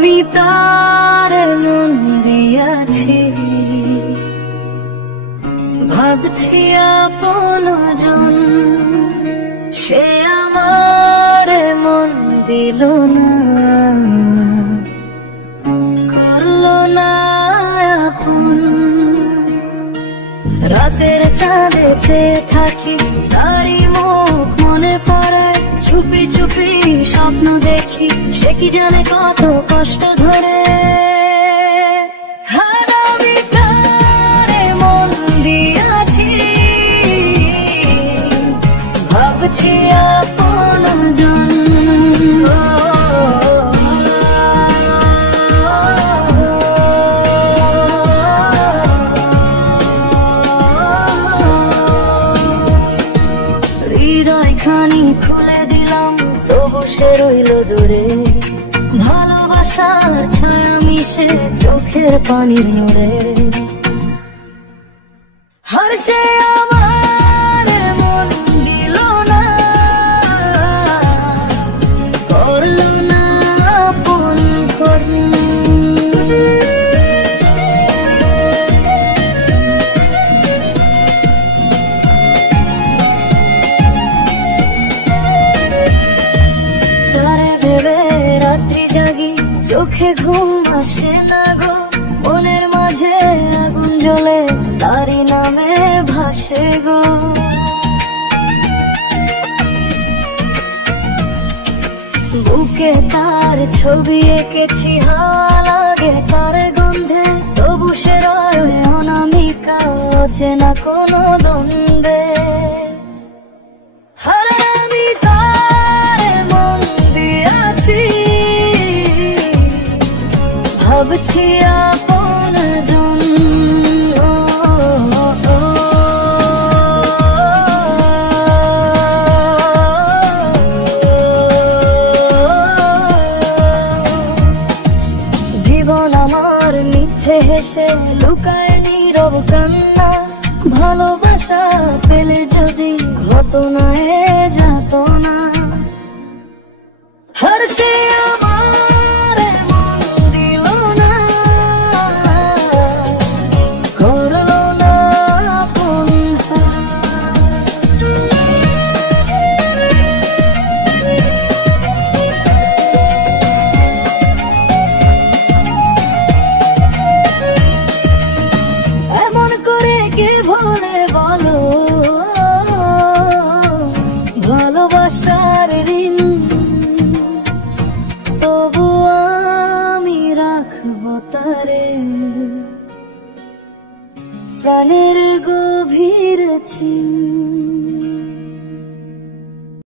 আমি তার মন দিয়াছি, ভাবছি আপনজন, সে আমার মন দিল না, করলো না আপন। রাতের চাঁদে চেয়ে থাকি, তারই মুখ মনে পড়ে, চুপি চুপি স্বপ্ন দেখি, সে কি জানে কত কষ্ট ধরে। আর আমি তারে মন দিয়াছি, ভাবছি আপনজন। হৃদয়খানি খুলে দিলাম, তবু সে রইল দূরে, ভালোবাসার ছায়া মিশে চোখের পানির নূরে। আর সে আমার মন দিল না, করলো না আপন করুন। চোখে ঘুম আসে না গো, মনের মাঝে আগুন জ্বলে, তারই নামে ভাসে গো। বুকে তার ছবি এঁকেছি, হাওয়া লাগে তার গন্ধে, তবু সে রয় অনামিকা, অচেনা কোনো দ্বন্দ্বে। আমি তার মন দিয়াছি, ভাবছি আপনজন। জীবন আমার মিথ্যে হেসে লুকায় নীরব কান্না, ভালোবাসা পেলে যদি হতো না এ যাতো না। আর সে আমার মন দিল না, করলো না আপন। এমন করে কে ভোলে বলো, ভালোবাসার ঋণ তবু আমি রাখবো তারে, প্রাণের গভীর চিন।